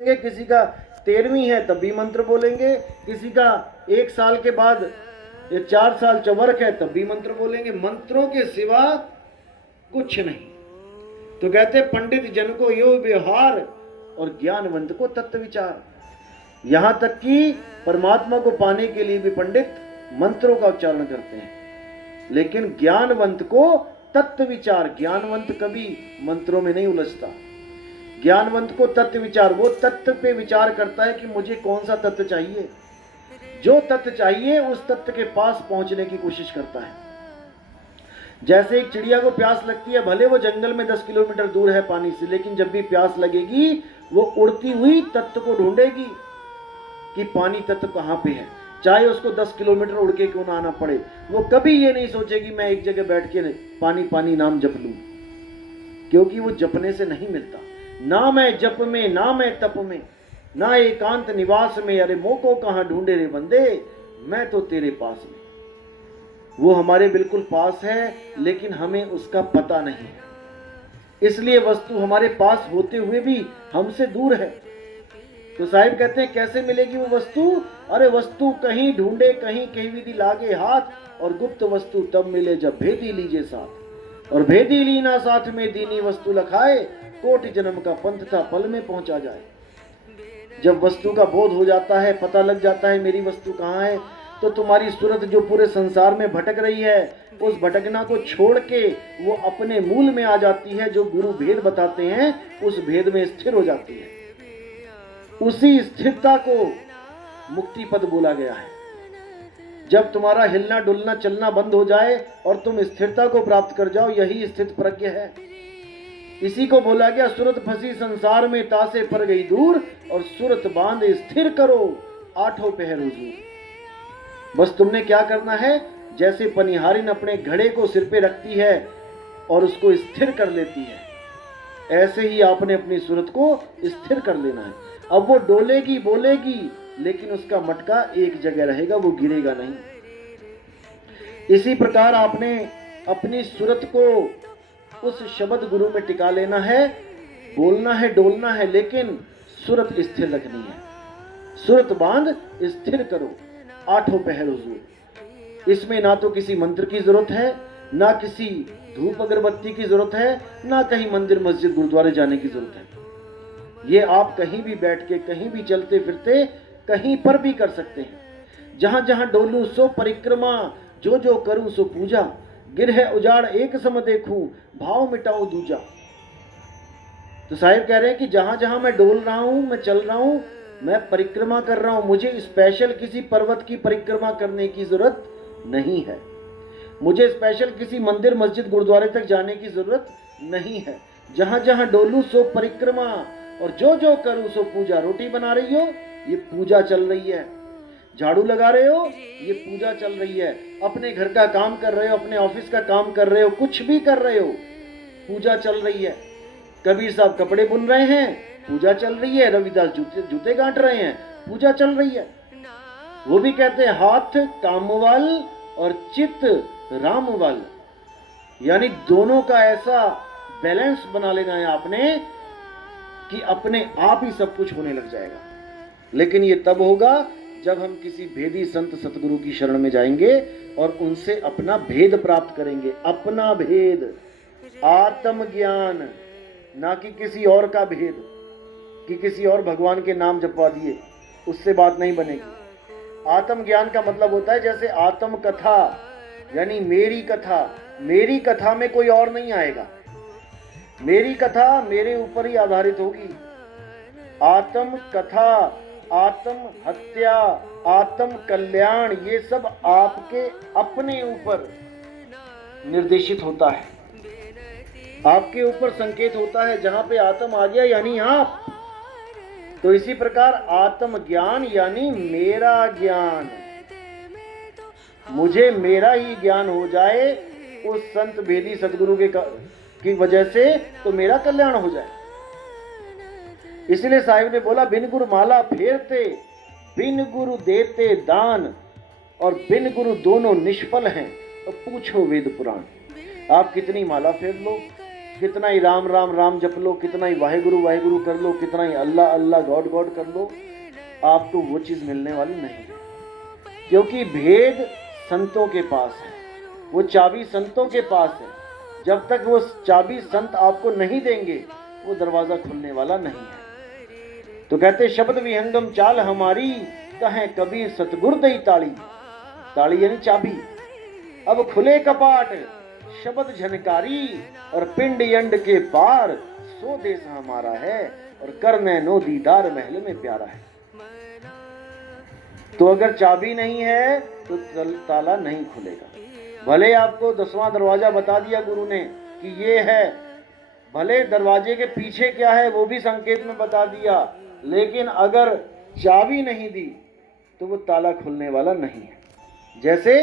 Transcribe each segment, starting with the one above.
किसी का 13वीं है तब भी मंत्र बोलेंगे, किसी का 1 साल के बाद या 4 साल चवर्क है तब भी मंत्र बोलेंगे। मंत्रों के सिवा कुछ नहीं। तो कहते पंडित जन को यो व्यवहार और ज्ञानवंत को तत्व विचार। यहां तक कि परमात्मा को पाने के लिए भी पंडित मंत्रों का उच्चारण करते हैं, लेकिन ज्ञानवंत को तत्व विचार। ज्ञानवंत कभी मंत्रों में नहीं उलझता। ज्ञानवंत को तत्व विचार, वो तत्व पे विचार करता है कि मुझे कौन सा तत्व चाहिए। जो तत्व चाहिए उस तत्व के पास पहुंचने की कोशिश करता है। जैसे एक चिड़िया को प्यास लगती है, भले वो जंगल में 10 किलोमीटर दूर है पानी से, लेकिन जब भी प्यास लगेगी वो उड़ती हुई तत्व को ढूंढेगी कि पानी तत्व कहां पे है, चाहे उसको 10 किलोमीटर उड़ के क्यों ना आना पड़े। वो कभी ये नहीं सोचेगी मैं एक जगह बैठ के पानी पानी नाम जप लूं, क्योंकि वो जपने से नहीं मिलता। ना मैं जप में, ना मैं तप में, ना एकांत निवास में, अरे मोको कहां ढूंढे रे बंदे, मैं तो तेरे पास में। वो हमारे बिल्कुल पास है, लेकिन हमें उसका पता नहीं है। इसलिए वस्तु हमारे पास होते हुए भी हमसे दूर है। तो साहिब कहते हैं कैसे मिलेगी वो वस्तु? अरे वस्तु कहीं ढूंढे कहीं कहीं विधि लागे हाथ, और गुप्त वस्तु तब मिले जब भेदी लीजे साथ। और भेदी लीना साथ में दीनी वस्तु लखाए, कोटि जन्म का पंथ था पल में पहुंचा जाए। जब वस्तु का बोध हो जाता है, पता लग जाता है मेरी वस्तु कहाँ है, तो तुम्हारी सूरत जो पूरे संसार में भटक रही है, उस भटकना को छोड़ के वो अपने मूल में आ जाती है। जो गुरु भेद बताते हैं उस भेद में स्थिर हो जाती है। उसी स्थिरता को मुक्ति पद बोला गया है। जब तुम्हारा हिलना डुलना चलना बंद हो जाए और तुम स्थिरता को प्राप्त कर जाओ, यही स्थित प्रज्ञ है। इसी को बोला गया सूरत फंसी संसार में तासे पर गई दूर, और सूरत बांध स्थिर करो आठों पहर हुजूर। बस तुमने क्या करना है, जैसे पनिहारिन अपने घड़े को सिर पे रखती है और उसको स्थिर कर लेती है, ऐसे ही आपने अपनी सूरत को स्थिर कर लेना है। अब वो डोलेगी बोलेगी, लेकिन उसका मटका एक जगह रहेगा, वो गिरेगा नहीं। इसी प्रकार आपने अपनी सूरत को उस शब्द गुरु में टिका लेना है। बोलना है डोलना है, लेकिन सूरत स्थिर रखनी है। सूरत बांध स्थिर करो आठों पहर हुजूर। इसमें ना तो किसी मंत्र की जरूरत है, ना किसी धूप अगरबत्ती की जरूरत है, ना कहीं मंदिर मस्जिद गुरुद्वारे जाने की जरूरत है। ये आप कहीं भी बैठ के, कहीं भी चलते फिरते, कहीं पर भी कर सकते हैं। जहां जहां डोलूं सो परिक्रमा, जो जो करूं सो पूजा, गिरह उजाड़ एक सम देखूं, भाव मिटाओ दूजा। तो साहिब कह रहे हैं कि जहां जहां मैं डोल रहा हूं, मैं चल रहा हूं, मैं परिक्रमा कर रहा हूं, मुझे स्पेशल किसी पर्वत की परिक्रमा करने की जरूरत नहीं है। मुझे स्पेशल किसी मंदिर मस्जिद गुरुद्वारे तक जाने की जरूरत नहीं है। जहां जहां डोलूं सो परिक्रमा, और जो जो करूं सो पूजा। रोटी बना रही हो, ये पूजा चल रही है। झाड़ू लगा रहे हो, ये पूजा चल रही है। अपने घर का काम कर रहे हो, अपने ऑफिस का काम कर रहे हो, कुछ भी कर रहे हो, पूजा चल रही है। कबीर साहब कपड़े बुन रहे हैं, पूजा चल रही है। रविदास जूते गांठ रहे हैं, पूजा चल रही है। वो भी कहते हैं हाथ कामवल और चित्त रामवल, यानी दोनों का ऐसा बैलेंस बना लेना है आपने कि अपने आप ही सब कुछ होने लग जाएगा। लेकिन ये तब होगा जब हम किसी भेदी संत सतगुरु की शरण में जाएंगे और उनसे अपना भेद प्राप्त करेंगे। अपना भेद, आत्मज्ञान, ना कि किसी और का भेद, कि किसी और भगवान के नाम जपवा दिए, उससे बात नहीं बनेगी। आत्मज्ञान का मतलब होता है जैसे आत्म कथा, यानी मेरी कथा। मेरी कथा में कोई और नहीं आएगा, मेरी कथा मेरे ऊपर ही आधारित होगी। आत्म कथा, आत्म हत्या, आत्म कल्याण, ये सब आपके अपने ऊपर निर्देशित होता है, आपके ऊपर संकेत होता है। जहां पे आत्म आ गया यानी आप। तो इसी प्रकार आत्म ज्ञान यानी मेरा ज्ञान, मुझे मेरा ही ज्ञान हो जाए उस संत भेदी सदगुरु की वजह से, तो मेरा कल्याण हो जाए। इसलिए साहिब ने बोला बिन गुरु माला फेरते, बिन गुरु देते दान, और बिन गुरु दोनों निष्फल हैं। तो पूछो वेद पुराण। आप कितनी माला फेर लो, कितना ही राम राम राम जप लो, कितना ही वाहेगुरु वाहेगुरु कर लो, कितना ही अल्लाह अल्लाह गॉड गॉड कर लो, आपको वो चीज मिलने वाली नहीं है। क्योंकि भेद संतों के पास है, वो चाबी संतों के पास है। जब तक वो चाबी संत आपको नहीं देंगे, वो दरवाजा खुलने वाला नहीं है। तो कहते शब्द विहंगम चाल हमारी, कहें कबीर सतगुर दई ताली। ताली यानी चाबी। अब खुले कपाट शब्द झनकारी, और पिंड यंड के पार सो देश हमारा है, और करने नो दीदार महल में प्यारा है। तो अगर चाबी नहीं है तो ताला नहीं खुलेगा। भले आपको 10वां दरवाजा बता दिया गुरु ने कि ये है, भले दरवाजे के पीछे क्या है वो भी संकेत में बता दिया, लेकिन अगर चाबी नहीं दी तो वो ताला खुलने वाला नहीं है। जैसे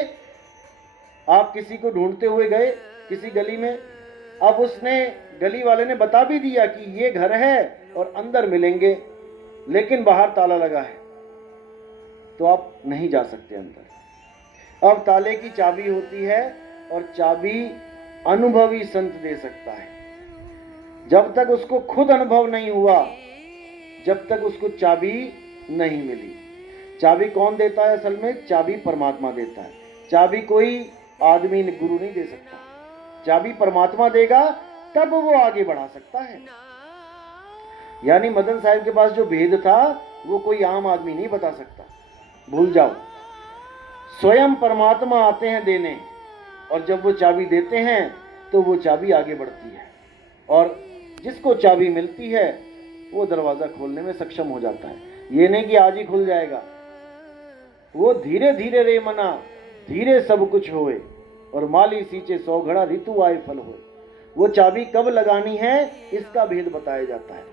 आप किसी को ढूंढते हुए गए किसी गली में, अब उसने गली वाले ने बता भी दिया कि ये घर है और अंदर मिलेंगे, लेकिन बाहर ताला लगा है, तो आप नहीं जा सकते अंदर। अब ताले की चाबी होती है, और चाबी अनुभवी संत दे सकता है। जब तक उसको खुद अनुभव नहीं हुआ, जब तक उसको चाबी नहीं मिली। चाबी कौन देता है? असल में चाबी परमात्मा देता है। चाबी कोई आदमी गुरु नहीं दे सकता, चाबी परमात्मा देगा, तब वो आगे बढ़ा सकता है। यानी मदन साहब के पास जो भेद था वो कोई आम आदमी नहीं बता सकता, भूल जाओ। स्वयं परमात्मा आते हैं देने, और जब वो चाबी देते हैं तो वो चाबी आगे बढ़ती है, और जिसको चाबी मिलती है वो दरवाजा खोलने में सक्षम हो जाता है। ये नहीं कि आज ही खुल जाएगा, वो धीरे धीरे रे मना धीरे सब कुछ होए, और माली सींचे 100 घड़ा ऋतु आए फल होए। वो चाबी कब लगानी है इसका भेद बताया जाता है,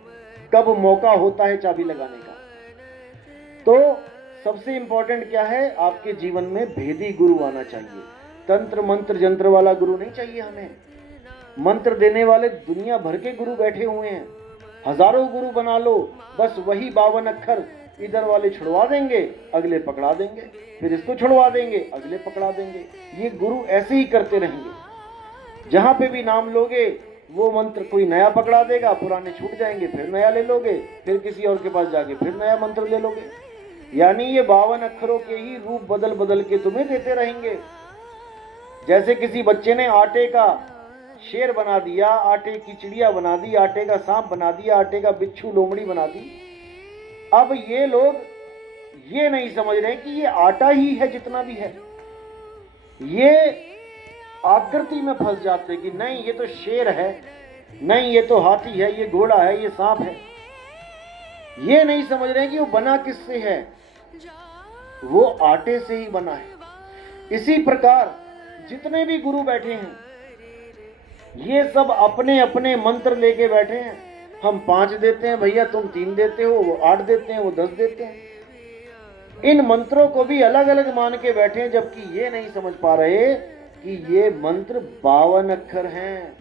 कब मौका होता है चाबी लगाने का। तो सबसे इंपॉर्टेंट क्या है? आपके जीवन में भेदी गुरु आना चाहिए। तंत्र मंत्र जंत्र वाला गुरु नहीं चाहिए हमें। मंत्र देने वाले दुनिया भर के गुरु बैठे हुए हैं, हजारों गुरु बना लो, बस वही 52 अक्षर इधर वाले छुड़वा देंगे, अगले पकड़ा देंगे, फिर इसको छुड़वा देंगे, अगले पकड़ा देंगे। ये गुरु ऐसे ही करते रहेंगे। जहां पे भी नाम लोगे वो मंत्र कोई नया पकड़ा देगा, पुराने छूट जाएंगे, फिर नया ले लोगे, फिर किसी और के पास जाके फिर नया मंत्र ले लोगे। यानी ये 52 अक्षरों के ही रूप बदल बदल के तुम्हें देते रहेंगे। जैसे किसी बच्चे ने आटे का शेर बना दिया, आटे की चिड़िया बना दी, आटे का सांप बना दिया, आटे का बिच्छू लोमड़ी बना दी। अब ये लोग ये नहीं समझ रहे कि ये आटा ही है जितना भी है, ये आकृति में फंस जाते कि नहीं ये तो शेर है, नहीं ये तो हाथी है, ये घोड़ा है, ये सांप है। ये नहीं समझ रहे कि वो बना किससे है, वो आटे से ही बना है। इसी प्रकार जितने भी गुरु बैठे हैं ये सब अपने अपने मंत्र लेके बैठे हैं। हम 5 देते हैं भैया, तुम 3 देते हो, वो 8 देते हैं, वो 10 देते हैं। इन मंत्रों को भी अलग अलग मान के बैठे हैं, जबकि ये नहीं समझ पा रहे कि ये मंत्र 52 अक्षर हैं।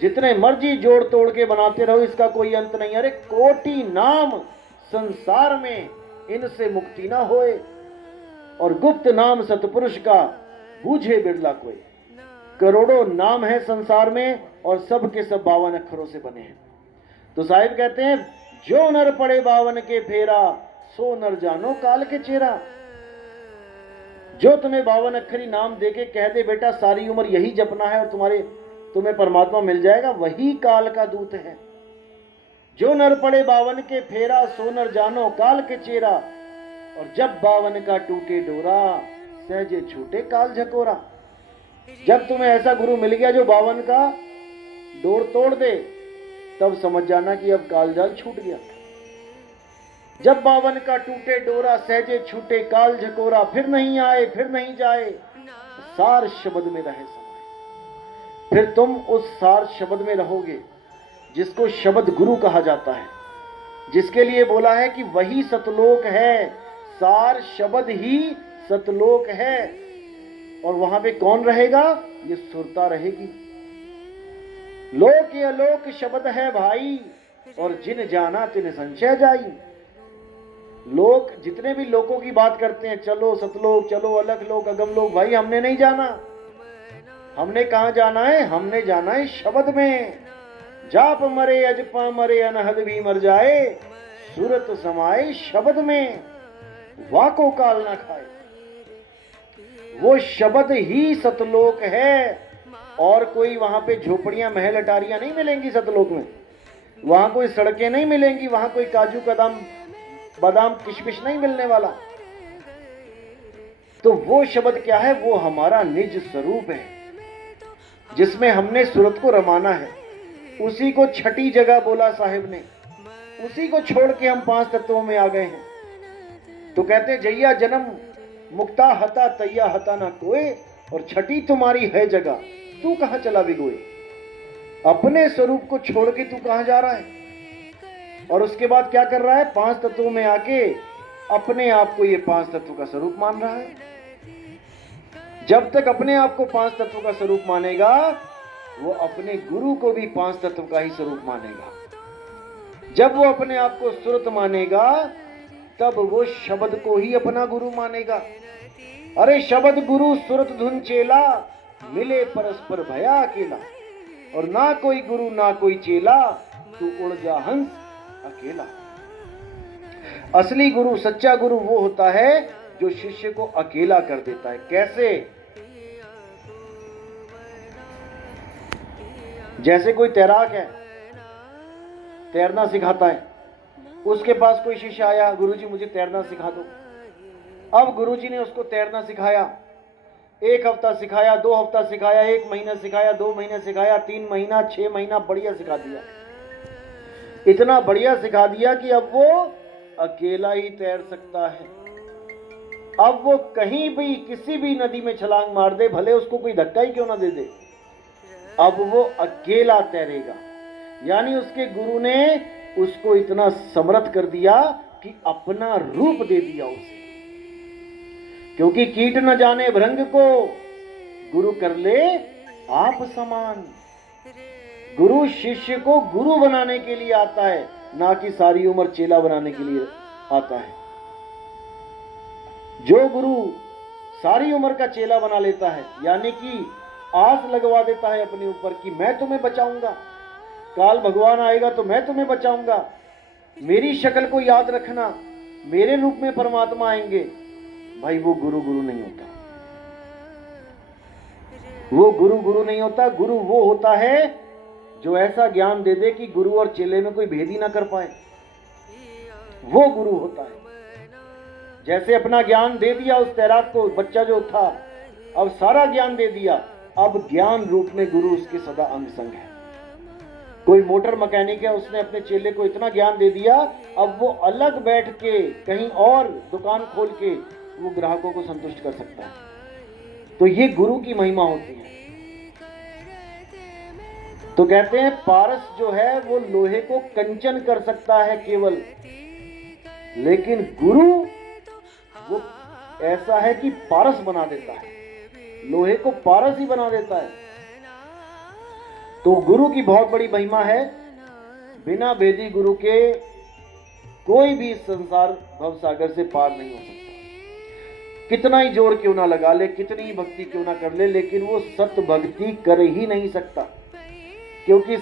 जितने मर्जी जोड़ तोड़ के बनाते रहो, इसका कोई अंत नहीं। अरे कोटि नाम संसार में इनसे मुक्ति ना होए, और गुप्त नाम सतपुरुष का बूझे बिरला कोई। करोड़ों नाम है संसार में, और सब के सब 52 अक्षरों से बने हैं। तो साहिब कहते हैं जो नर पड़े 52 के फेरा, सो नर जानो काल के चेहरा। जो तुम्हें 52 अक्षरी नाम देके कह दे बेटा सारी उम्र यही जपना है और तुम्हें परमात्मा मिल जाएगा, वही काल का दूत है। जो नर पड़े 52 के फेरा, सो नर जानो काल के चेहरा। और जब 52 का टूटे डोरा, सहजे छूटे काल झकोरा। जब तुम्हें ऐसा गुरु मिल गया जो 52 का डोर तोड़ दे, तब समझ जाना कि अब कालजाल छूट गया। जब 52 का टूटे डोरा, सहजे छूटे काल झकोरा। फिर नहीं आए फिर नहीं जाए, सार शब्द में रहे समाए। फिर तुम उस सार शब्द में रहोगे जिसको शब्द गुरु कहा जाता है, जिसके लिए बोला है कि वही सतलोक है, सार शब्द ही सतलोक है। और वहां पे कौन रहेगा? ये सुरता रहेगी। लोक अलोक शब्द है भाई, और जिन जाना तिन संशय जाई। लोग जितने भी लोगों की बात करते हैं, चलो सतलोक, चलो अलग लोक, अगम लोक, भाई हमने नहीं जाना। हमने कहाँ जाना है? हमने जाना है शब्द में। जाप मरे अजपा मरे अनहद भी मर जाए, सूरत समाए शब्द में, वाको काल ना खाए। वो शब्द ही सतलोक है, और कोई वहां पे झोपड़ियां महल अटारियां नहीं मिलेंगी सतलोक में। वहां कोई सड़कें नहीं मिलेंगी, वहां कोई काजू बादाम किशमिश नहीं मिलने वाला। तो वो शब्द क्या है? वो हमारा निज स्वरूप है, जिसमें हमने सूरत को रमाना है। उसी को छठी जगह बोला साहिब ने, उसी को छोड़ के हम 5 तत्वों में आ गए हैं। तो कहते हैं जैया जन्म मुक्ता हता तैया हता ना कोई, और छठी तुम्हारी है जगह, तू कहां चला बिगोए। अपने स्वरूप को छोड़ के तू कहां जा रहा है? और उसके बाद क्या कर रहा है? 5 तत्वों में आके अपने आप को ये 5 तत्व का स्वरूप मान रहा है। जब तक अपने आप को 5 तत्व का स्वरूप मानेगा, वो अपने गुरु को भी 5 तत्व का ही स्वरूप मानेगा। जब वो अपने आप को सुरत मानेगा, तब वो शब्द को ही अपना गुरु मानेगा। अरे शब्द गुरु सुरत धुन चेला, मिले परस्पर भया अकेला। और ना कोई गुरु ना कोई चेला, तू उड़ जा हंस अकेला। असली गुरु, सच्चा गुरु वो होता है जो शिष्य को अकेला कर देता है। कैसे? जैसे कोई तैराक है, तैरना सिखाता है, उसके पास कोई शिष्य आया, गुरुजी मुझे तैरना सिखा दो। अब गुरुजी ने उसको तैरना सिखाया, 1 हफ्ता सिखाया, 2 हफ्ता सिखाया, 1 महीना सिखाया, 2 महीने सिखाया, 3 महीना, 6 महीना, बढ़िया सिखा दिया। इतना बढ़िया सिखा दिया कि अब वो अकेला ही तैर सकता है। अब वो कहीं भी किसी भी नदी में छलांग मार दे, भले उसको कोई धक्का ही क्यों ना दे दे, अब वो अकेला तैरेगा। यानी उसके गुरु ने उसको इतना समर्थ कर दिया कि अपना रूप दे दिया उसे। क्योंकि कीट न जाने भृंग को, गुरु कर ले आप समान। गुरु शिष्य को गुरु बनाने के लिए आता है, ना कि सारी उम्र चेला बनाने के लिए आता है। जो गुरु सारी उम्र का चेला बना लेता है, यानी कि आस लगवा देता है अपने ऊपर कि मैं तुम्हें बचाऊंगा, काल भगवान आएगा तो मैं तुम्हें बचाऊंगा, मेरी शक्ल को याद रखना, मेरे रूप में परमात्मा आएंगे, भाई वो गुरु गुरु नहीं होता। वो गुरु नहीं होता। गुरु वो होता है जो ऐसा ज्ञान दे दे कि गुरु और चेले में कोई भेद ही ना कर पाए, वो गुरु होता है। जैसे अपना ज्ञान दे दिया उस तैराक को, बच्चा जो था, अब सारा ज्ञान दे दिया, अब ज्ञान रूप में गुरु उसके सदा अंग संग है। कोई मोटर मैकेनिक है, उसने अपने चेले को इतना ज्ञान दे दिया, अब वो अलग बैठ के कहीं और दुकान खोल के वो ग्राहकों को संतुष्ट कर सकता है। तो ये गुरु की महिमा होती है। तो कहते हैं पारस जो है वो लोहे को कंचन कर सकता है केवल, लेकिन गुरु वो ऐसा है कि पारस बना देता है, लोहे को पारस ही बना देता है। तो गुरु की बहुत बड़ी महिमा है। बिना भेदी गुरु के कोई भी संसार भवसागर से पार नहीं हो सकता। कितना ही जोर क्यों ना लगा ले, कितनी ही भक्ति क्यों ना कर ले, लेकिन वो सत भक्ति कर ही नहीं सकता। क्योंकि